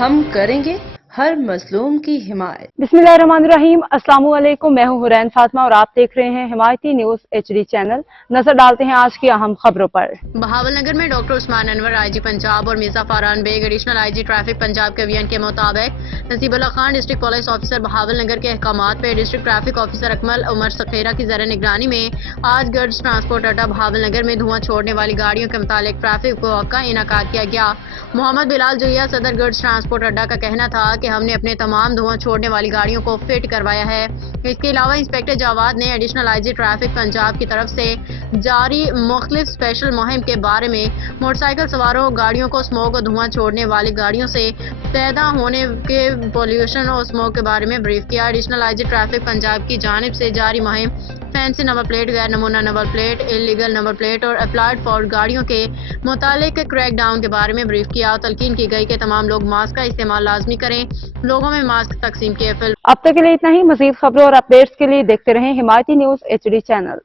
ہم کریں گے ہر مظلوم کی حمایت۔ बिस्मिल्लाहिर्रहमानिर्रहीम। अस्सलाम वालेकुम। मैं हूं हुरैन फातिमा और आप देख रहे हैं हिमायती न्यूज HD चैनल। नजर डालते हैं आज की अहम खबरों पर। बहावलनगर में डॉक्टर उस्मान अनवर आईजी पंजाब और Mirza Faran Baig additional IG traffic Punjab के वीएन के मुताबिक Naseebullah Khan district police officer Bahawalnagar के अहकामात पे district traffic officer Akmal Umar Sakhera की ज़र निगरानी में आज गर्ड्स ट्रांसपोर्ट अड्डा बहावलनगर में धुआं छोड़ने वाली गाड़ियों के मुतालिक ट्रैफिक वॉक का इनकाद किया गया। मोहम्मद बिलाल जुलिया सदर गर्ड्स ट्रांसपोर्ट अड्डा का कहना था कि हमने अपने तमाम धुआं छोड़ने वाली गाड़ियों को फिट करवाया है। इसके अलावा इंस्पेक्टर जावाद ने एडिशनल आईजी ट्रैफिक पंजाब की तरफ से जारी मुख्तलिफ स्पेशल मुहिम के बारे में मोटरसाइकिल सवारों गाड़ियों को स्मोक और धुआं छोड़ने वाली गाड़ियों से पैदा होने के पोल्यूशन और स्मोक के बारे में ब्रीफ किया। एडिशनल आईजी ट्रैफिक पंजाब की जानिब से जारी मुहिम फैंसी नंबर प्लेट, गैर नमूना number plate, illegal number plate और अप्लाइड फॉर गाड़ियों के मुतालिक क्रैक डाउन के बारे में ब्रीफ किया और तलकीन की गई कि तमाम लोग मास्क का इस्तेमाल लाजमी करें। लोगों में मास्क तकसीम किए। अब तक के लिए इतना ही। मजीद खबरों और अपडेट्स के लिए देखते रहें हिमायती न्यूज HD चैनल।